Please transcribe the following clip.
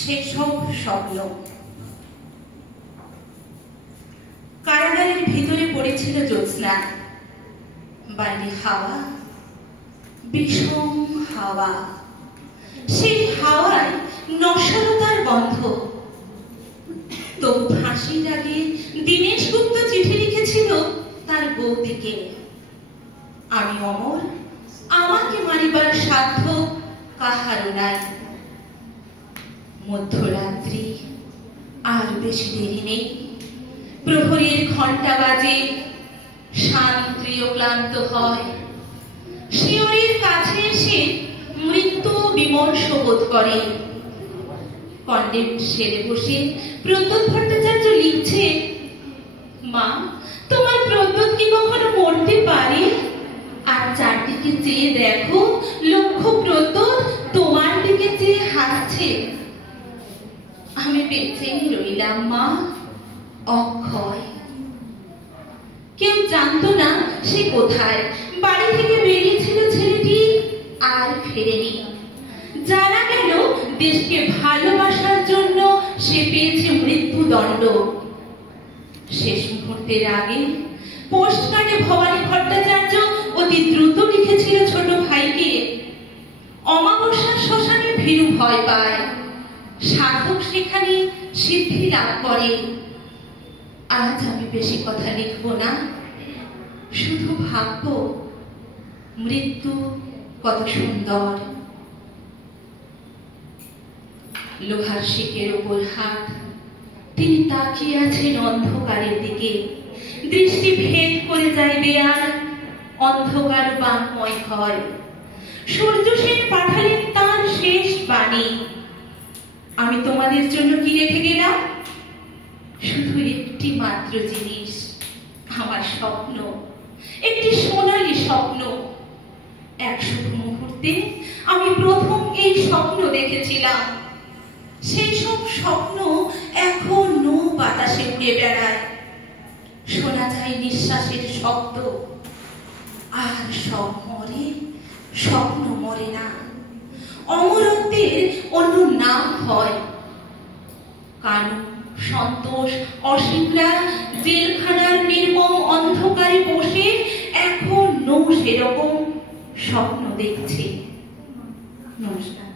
সেসব স্বপ্ন। কারাগারের ভিতরে পড়েছিল জ্যোৎস্না, বাইরে হাওয়া, বিষম হাওয়া। সেই হাওয়ায় নশ্বরতার গন্ধ। তবু ফাঁসির আগে দীনেশ গুপ্ত চিঠি লিখেছিল তার বউদিকে, আমি অমর, আমাকে মারিবার সাধ্য কাহারও নাই। মধ্যরাত্রি, আর বেশি দেরি নেই। প্রহরীর ঘণ্টা বাজে, শান্তি ও ক্লান্ত হয়। শিয়রের কাছে এসে মৃত্যু বিমর্ষ বোধ করে। কন্ডেম সেরে বসে প্রদ্যোৎ ভট্টাচার্য লিখছে, মা, তোমার প্রদ্যোৎ কি কখনো মরতে পারে? আর চারদিকে চেয়ে দেখো, লক্ষ প্রদ্যোৎ তোমার দিকে চেয়ে হাসছে। আমি বেঁচেই রইলাম মা, অক্ষয়। কেউ জানতো না সে কোথায়। বাড়ি থেকে বেরিয়েছিল ছেলেটি, আর ফেরেনি। জানা গেল দেশকে ভালোবাসার জন্য সে পেয়েছে মৃত্যুদণ্ড। শেষ মুহূর্তের আগে পোস্টকার্ডে ভবানী ভট্টাচার্য অতি দ্রুত লিখেছিল ছোট ভাইকে, অমাবস্যার শ্মশানে ভীরু ভয় পায়, সাধক সেখানে সিদ্ধি লাভ করে। আজ আমি বেশি কথা লিখব না, শুধু ভাবব মৃত্যু কত সুন্দর। লোহার শিকের উপর হাত, তিনি তাকিয়ে আছেন অন্ধকারের দিকে। দৃষ্টি ভেদ করে যাইবে আর অন্ধকার বানময় ঘর। সূর্য সেন পাঠালেন তার শেষ বাণী, আমি তোমাদের জন্য কি রেখে গেলাম? শুধু একটি মাত্র জিনিস, আমার স্বপ্ন, একটি সোনালী স্বপ্ন। এক শুভ মুহূর্তে আমি প্রথম এই স্বপ্ন দেখেছিলাম। সেই সব স্বপ্ন এখনো বাতাসে উড়ে বেড়ায়। শোনা যায় নিঃশ্বাসের শব্দ। আর সব মরে, স্বপ্ন মরে না। অমরত্বের অন্য নাম হয় কানু, সন্তোষ, অসীমরা জেলখানার নির্মম অন্ধকারে বসে এখনো সেরকম স্বপ্ন দেখছে। নমস্কার।